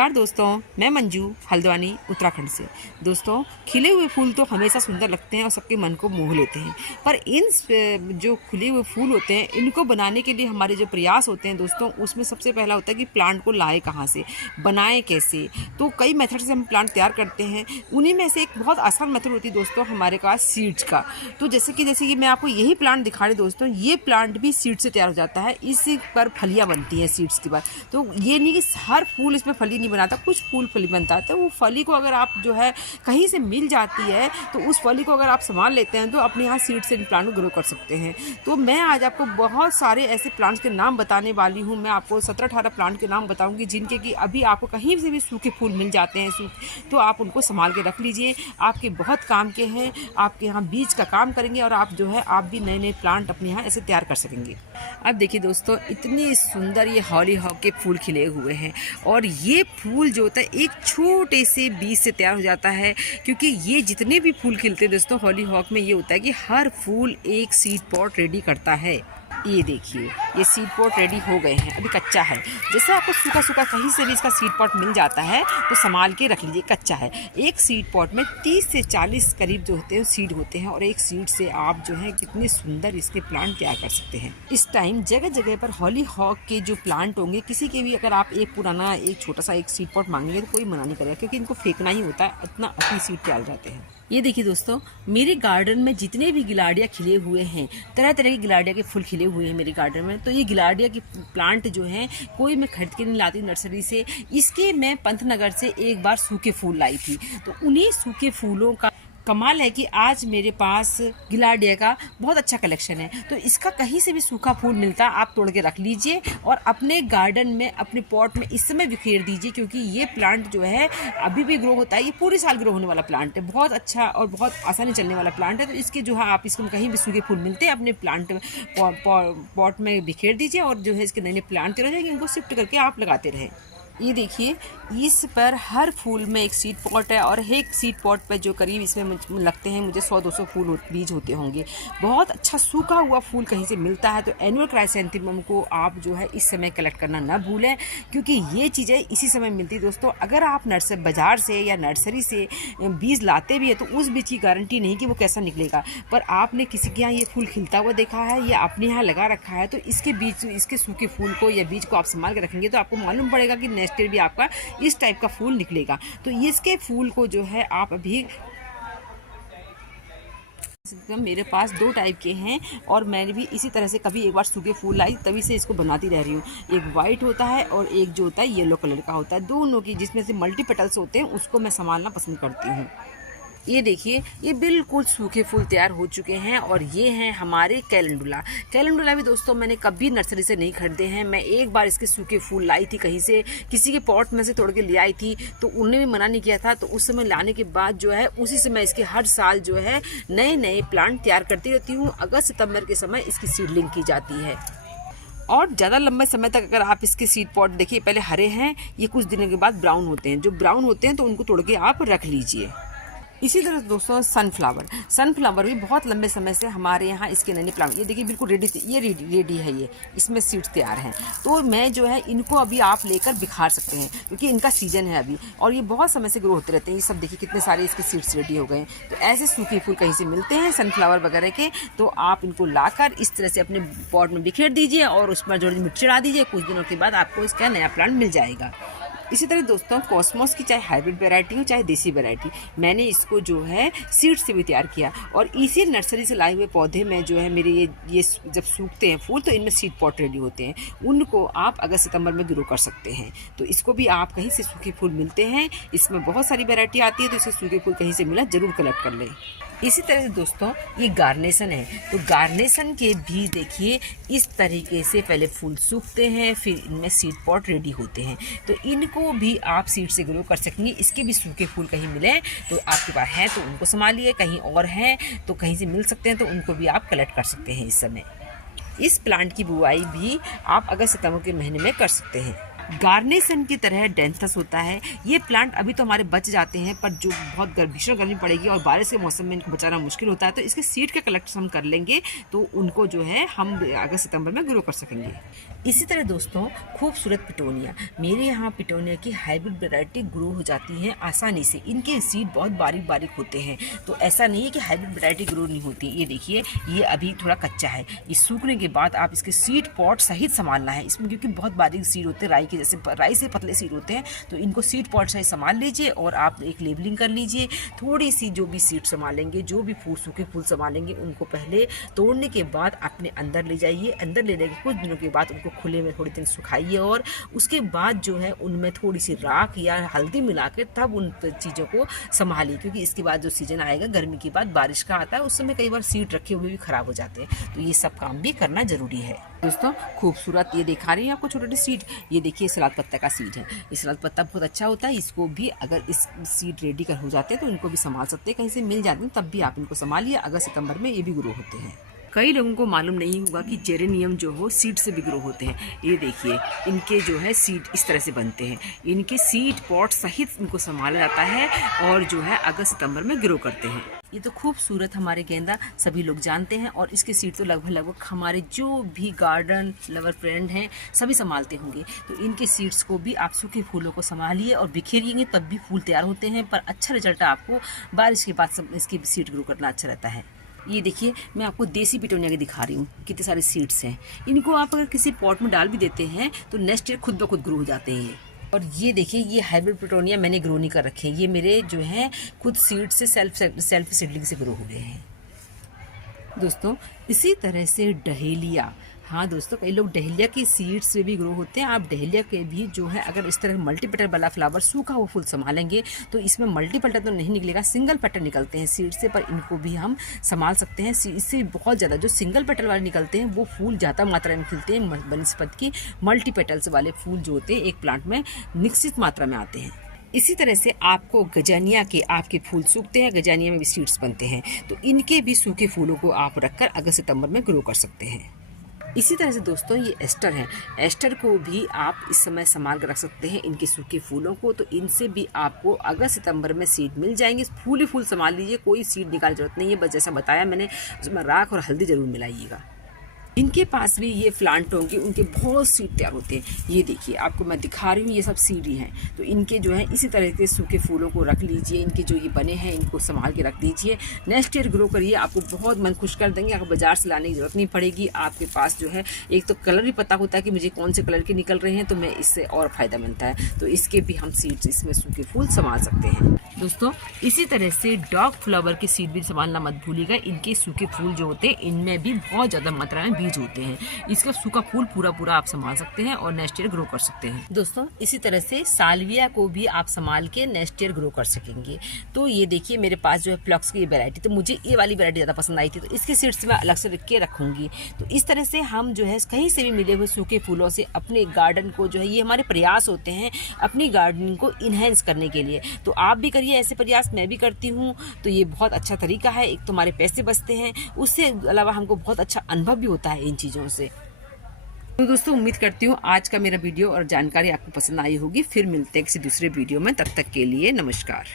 नमस्कार दोस्तों, मैं मंजू हल्द्वानी उत्तराखंड से। दोस्तों, खिले हुए फूल तो हमेशा सुंदर लगते हैं और सबके मन को मोह लेते हैं, पर इन जो खिले हुए फूल होते हैं इनको बनाने के लिए हमारे जो प्रयास होते हैं दोस्तों, उसमें सबसे पहला होता है कि प्लांट को लाएं कहाँ से, बनाएं कैसे। तो कई मेथड से हम प्लांट तैयार करते हैं, उन्हीं में से एक बहुत आसान मेथड होती है दोस्तों हमारे पास सीड्स का। तो जैसे कि मैं आपको यही प्लांट दिखा रही दोस्तों, ये प्लांट भी सीड से तैयार हो जाता है। इस पर फलियाँ बनती हैं सीड्स के बाद। तो ये नहीं कि हर फूल इसमें फली नहीं बनाता, कुछ फूल फली बनता है। तो वो फली को अगर आप जो है कहीं से मिल जाती है तो उस फली को अगर आप संभाल लेते हैं तो अपने यहाँ सीड से इन प्लांट को ग्रो कर सकते हैं। तो मैं आज आपको बहुत सारे ऐसे प्लांट्स के नाम बताने वाली हूँ। मैं आपको 17-18 प्लांट के नाम बताऊँगी जिनके कि अभी आपको कहीं से भी सूखे फूल मिल जाते हैं, तो आप उनको संभाल के रख लीजिए। आपके बहुत काम के हैं, आपके यहाँ बीज का काम करेंगे और आप जो है आप भी नए नए प्लांट अपने यहाँ ऐसे तैयार कर सकेंगे। अब देखिए दोस्तों, इतनी सुंदर ये हॉलीहॉक के फूल खिले हुए हैं और ये फूल जो होता है एक छोटे से बीज से तैयार हो जाता है, क्योंकि ये जितने भी फूल खिलते हैं दोस्तों हॉलीहॉक में ये होता है कि हर फूल एक सीड पॉट रेडी करता है। ये देखिए, ये सीड पॉट रेडी हो गए हैं, अभी कच्चा है। जैसे आपको सूखा सूखा कहीं से भी इसका सीड पॉट मिल जाता है तो संभाल के रख लीजिए, कच्चा है। एक सीड पॉट में 30 से 40 करीब जो होते हैं सीड होते हैं और एक सीड से आप जो है कितने सुंदर इसके प्लांट तैयार कर सकते हैं। इस टाइम जगह जगह पर हॉलीहॉक के जो प्लांट होंगे, किसी के भी अगर आप एक पुराना एक छोटा सा एक सीड पॉट मांगेंगे तो कोई मना नहीं करेगा, क्योंकि इनको फेंकना ही होता है, इतना अपनी सीड तैयार जाते हैं। ये देखिए दोस्तों, मेरे गार्डन में जितने भी गिलाडिया खिले हुए हैं, तरह तरह के गिलाडिया के फूल खिले हुए हैं मेरे गार्डन में। तो ये गिलाडिया के प्लांट जो हैं कोई मैं खरीद के नहीं लाती नर्सरी से। इसके मैं पंतनगर से एक बार सूखे फूल लाई थी, तो उन्हीं सूखे फूलों का कमाल है कि आज मेरे पास गिलाडिया का बहुत अच्छा कलेक्शन है। तो इसका कहीं से भी सूखा फूल मिलता है आप तोड़ के रख लीजिए और अपने गार्डन में अपने पॉट में इस समय बिखेर दीजिए, क्योंकि ये प्लांट जो है अभी भी ग्रो होता है। ये पूरे साल ग्रो होने वाला प्लांट है, बहुत अच्छा और बहुत आसानी चलने वाला प्लांट है। तो इसके जो है आप इसको कहीं भी सूखे फूल मिलते हैं अपने प्लांट पॉट में बिखेर दीजिए और जो है इसके नए नए प्लांट तैयार हो जाएंगे, उनको शिफ्ट करके आप लगाते रहें। ये देखिए, इस पर हर फूल में एक सीड पॉट है और एक सीड पॉट पर जो करीब इसमें लगते हैं मुझे 100-200 फूल बीज होते होंगे। बहुत अच्छा सूखा हुआ फूल कहीं से मिलता है तो एनुअल क्राइसैंथेमम को आप जो है इस समय कलेक्ट करना ना भूलें, क्योंकि ये चीज़ें इसी समय मिलती है दोस्तों। अगर आप बाज़ार से या नर्सरी से बीज लाते भी है तो उस बीज की गारंटी नहीं कि वो कैसा निकलेगा, पर आपने किसी के यहाँ ये फूल खिलता हुआ देखा है या अपने यहाँ लगा रखा है तो इसके बीज, इसके सूखे फूल को या बीज को आप संभाल के रखेंगे तो आपको मालूम पड़ेगा कि नेक्स्ट ईयर भी आपका इस टाइप का फूल निकलेगा। तो इसके फूल को जो है आप अभी मेरे पास 2 टाइप के हैं और मैंने भी इसी तरह से कभी एक बार सूखे फूल लाई, तभी से इसको बनाती रह रही हूँ। एक वाइट होता है और एक जो होता है येलो कलर का होता है, दोनों की जिसमें से मल्टी पेटल्स होते हैं उसको मैं संभालना पसंद करती हूँ। ये देखिए, ये बिल्कुल सूखे फूल तैयार हो चुके हैं और ये हैं हमारे कैलेंडुला। कैलेंडुला भी दोस्तों मैंने कभी नर्सरी से नहीं खरीदे हैं। मैं एक बार इसके सूखे फूल लाई थी, कहीं से किसी के पॉट में से तोड़ के ले आई थी, तो उन्होंने भी मना नहीं किया था। तो उस समय लाने के बाद जो है उसी समय इसके हर साल जो है नए नए प्लांट तैयार करती रहती हूँ। अगस्त सितंबर के समय इसकी सीडलिंग की जाती है और ज़्यादा लंबे समय तक अगर आप इसके सीड पॉट देखिए, पहले हरे हैं, ये कुछ दिनों के बाद ब्राउन होते हैं। जो ब्राउन होते हैं तो उनको तोड़ के आप रख लीजिए। इसी तरह दोस्तों सनफ्लावर भी बहुत लंबे समय से हमारे यहाँ इसके नए प्लांट, ये देखिए बिल्कुल रेडी, ये रेडी है, ये इसमें सीड्स तैयार हैं। तो मैं जो है इनको अभी आप लेकर बिखार सकते हैं, क्योंकि इनका सीजन है अभी और ये बहुत समय से ग्रो होते रहते हैं। ये सब देखिए कितने सारे इसके सीड्स रेडी हो गए हैं। तो ऐसे सूखे फूल कहीं से मिलते हैं सनफ्लावर वगैरह के, तो आप इनको लाकर इस तरह से अपने पॉट में बिखेर दीजिए और उसमें जो मिट्टी चढ़ा दीजिए। कुछ दिनों के बाद आपको इसका नया प्लांट मिल जाएगा। इसी तरह दोस्तों कॉस्मोस की चाहे हाइब्रिड वैरायटी हो चाहे देसी वैरायटी, मैंने इसको जो है सीड से भी तैयार किया और इसी नर्सरी से लाए हुए पौधे में जो है मेरे ये जब सूखते हैं फूल तो इनमें सीड पॉट रेडी होते हैं, उनको आप अगस्त सितंबर में ग्रो कर सकते हैं। तो इसको भी आप कहीं से सूखे फूल मिलते हैं, इसमें बहुत सारी वैरायटी आती है, तो इसे सूखे फूल कहीं से मिला ज़रूर कलेक्ट कर लें। इसी तरह से दोस्तों ये गार्नेशन है, तो गार्नेशन के भी देखिए इस तरीके से पहले फूल सूखते हैं, फिर इनमें सीड पॉट रेडी होते हैं। तो इनको भी आप सीड से ग्रो कर सकेंगे। इसके भी सूखे फूल कहीं मिले तो आपके पास हैं तो उनको संभालिए, कहीं और हैं तो कहीं से मिल सकते हैं तो उनको भी आप कलेक्ट कर सकते हैं इस समय। इस प्लांट की बुआई भी आप अगस्त सितंबर के महीने में कर सकते हैं। गार्नेसन की तरह डेंथस होता है। ये प्लांट अभी तो हमारे बच जाते हैं, पर जो बहुत भीषण गर्मी पड़ेगी और बारिश के मौसम में इनको बचाना मुश्किल होता है, तो इसके सीड का कलेक्शन हम कर लेंगे, तो उनको जो है हम अगस्त सितंबर में ग्रो कर सकेंगे। इसी तरह दोस्तों खूबसूरत पिटोनिया, मेरे यहाँ पिटोनिया की हाइब्रिड वैरायटी ग्रो हो जाती है आसानी से। इनके सीड बहुत बारीक बारीक होते हैं, तो ऐसा नहीं है कि हाइब्रिड वैरायटी ग्रो नहीं होती। ये देखिए, ये अभी थोड़ा कच्चा है। ये सूखने के बाद आप इसके सीड पॉट सहित संभालना है इसमें, क्योंकि बहुत बारीक सीड होते हैं, राई के जैसे राई से पतले सीड होते हैं। तो इनको सीड पॉट सहित संभाल लीजिए और आप एक लेबलिंग कर लीजिए। थोड़ी सी जो भी सीड संभालेंगे, जो भी फूल सूखे फूल संभालेंगे, उनको पहले तोड़ने के बाद अपने अंदर ले जाइए। अंदर लेने के कुछ दिनों के बाद उनको खुले में थोड़ी दिन सुखाइए और उसके बाद जो है उनमें थोड़ी सी राख या हल्दी मिला के तब उन चीज़ों को संभालिए, क्योंकि इसके बाद जो सीजन आएगा गर्मी के बाद बारिश का आता है, उस समय कई बार सीड रखे हुए भी खराब हो जाते हैं। तो ये सब काम भी करना जरूरी है। दोस्तों खूबसूरत ये दिखा रही है आपको छोटे छोटे सीड। ये देखिए सलाद पत्ता का सीड है। ये सलाद पत्ता बहुत अच्छा होता है। इसको भी अगर इस सीड रेडी कर हो जाते हैं तो इनको भी संभाल सकते हैं, कहीं से मिल जाते हैं तब भी आप इनको संभालिए। अगस्त सितंबर में ये भी ग्रो होते हैं। कई लोगों को मालूम नहीं होगा कि जेरेनियम जो हो सीड से भी ग्रो होते हैं। ये देखिए, इनके जो है सीड इस तरह से बनते हैं। इनके सीड पॉट सहित इनको संभाला जाता है और जो है अगस्त सितंबर में ग्रो करते हैं। ये तो खूबसूरत हमारे गेंदा सभी लोग जानते हैं और इसके सीड तो लगभग हमारे जो भी गार्डन लवर फ्रेंड हैं सभी संभालते होंगे। तो इनके सीड्स को भी आप सूखे फूलों को संभालिए और बिखेरिएंगे, तब भी फूल तैयार होते हैं। पर अच्छा रिजल्ट आपको बारिश के बाद इसकी सीड ग्रो करना अच्छा रहता है। ये देखिए, मैं आपको देसी पिटोनिया के दिखा रही हूँ, कितने सारे सीड्स हैं। इनको आप अगर किसी पॉट में डाल भी देते हैं तो नेक्स्ट ईयर खुद ब खुद ग्रो हो जाते हैं ये। और ये देखिए, ये हाइब्रिड पिटोनिया मैंने ग्रो नहीं कर रखे हैं, ये मेरे जो हैं खुद सीड से सेल्फ सीडलिंग से ग्रो हुए हैं। दोस्तों इसी तरह से डहेलिया, हाँ दोस्तों, कई लोग डहेलिया की सीड्स से भी ग्रो होते हैं। आप डहेलिया के भी जो है अगर इस तरह मल्टीपेटल वाला फ्लावर सूखा हुआ फूल संभालेंगे तो इसमें मल्टीपेटल तो नहीं निकलेगा, सिंगल पेटल निकलते हैं सीड से, पर इनको भी हम संभाल सकते हैं। इससे बहुत ज़्यादा जो सिंगल पेटल वाले निकलते हैं वो फूल ज़्यादा मात्रा में खिलते हैं बनस्पत की। मल्टीपेटल्स वाले फूल जो होते हैं एक प्लांट में निश्चित मात्रा में आते हैं। इसी तरह से आपको गजानिया के आपके फूल सूखते हैं, गजानिया में भी सीड्स बनते हैं, तो इनके भी सूखे फूलों को आप रखकर अगस्त सितंबर में ग्रो कर सकते हैं। इसी तरह से दोस्तों ये एस्टर है, एस्टर को भी आप इस समय संभाल कर रख सकते हैं इनके सूखे फूलों को। तो इनसे भी आपको अगस्त सितंबर में सीड मिल जाएंगे। फूल ही फूल संभाल लीजिए, कोई सीड निकालने की जरूरत नहीं है, बस जैसा बताया मैंने उसमें राख और हल्दी जरूर मिलाइएगा। इनके पास भी ये प्लांट होंगे, उनके बहुत सीड तैयार होते हैं। ये देखिए, आपको मैं दिखा रही हूँ, ये सब सीड ही हैं। तो इनके जो है इसी तरह के सूखे फूलों को रख लीजिए, इनके जो ये बने हैं इनको संभाल के रख दीजिए। नेक्स्ट ईयर ग्रो करिए, आपको बहुत मन खुश कर देंगे। आपको बाजार से लाने की जरूरत नहीं पड़ेगी। आपके पास जो है एक तो कलर भी पता होता है कि मुझे कौन से कलर के निकल रहे हैं, तो मैं इससे और फ़ायदा मिलता है। तो इसके भी हम सीड्स इसमें सूखे फूल संभाल सकते हैं। दोस्तों इसी तरह से डॉग फ्लावर के सीड भी संभालना मत भूलिएगा। इनके सूखे फूल जो होते हैं इनमें भी बहुत ज़्यादा मात्रा में बीज होते हैं। इसका सूखा फूल पूरा आप संभाल सकते हैं और नेक्स्ट ईयर ग्रो कर सकते हैं। दोस्तों इसी तरह से साल्विया को भी आप संभाल के नेक्स्ट ईयर ग्रो कर सकेंगे। तो ये देखिए, मेरे पास जो है फ्लक्स की वैरायटी, तो मुझे ये वाली वैरायटी ज़्यादा पसंद आई थी, तो इसके सीड्स मैं अलग से रख के रखूँगी। तो इस तरह से हम जो है कहीं से भी मिले हुए सूखे फूलों से अपने गार्डन को जो है, ये हमारे प्रयास होते हैं अपनी गार्डनिंग को इन्हेंस करने के लिए। तो आप भी करिए ऐसे प्रयास, मैं भी करती हूँ। तो ये बहुत अच्छा तरीका है। एक तो हमारे पैसे बचते हैं, उससे अलावा हमको बहुत अच्छा अनुभव भी होता है इन चीज़ों से। तो दोस्तों उम्मीद करती हूँ आज का मेरा वीडियो और जानकारी आपको पसंद आई होगी। फिर मिलते हैं किसी दूसरे वीडियो में, तब तक के लिए नमस्कार।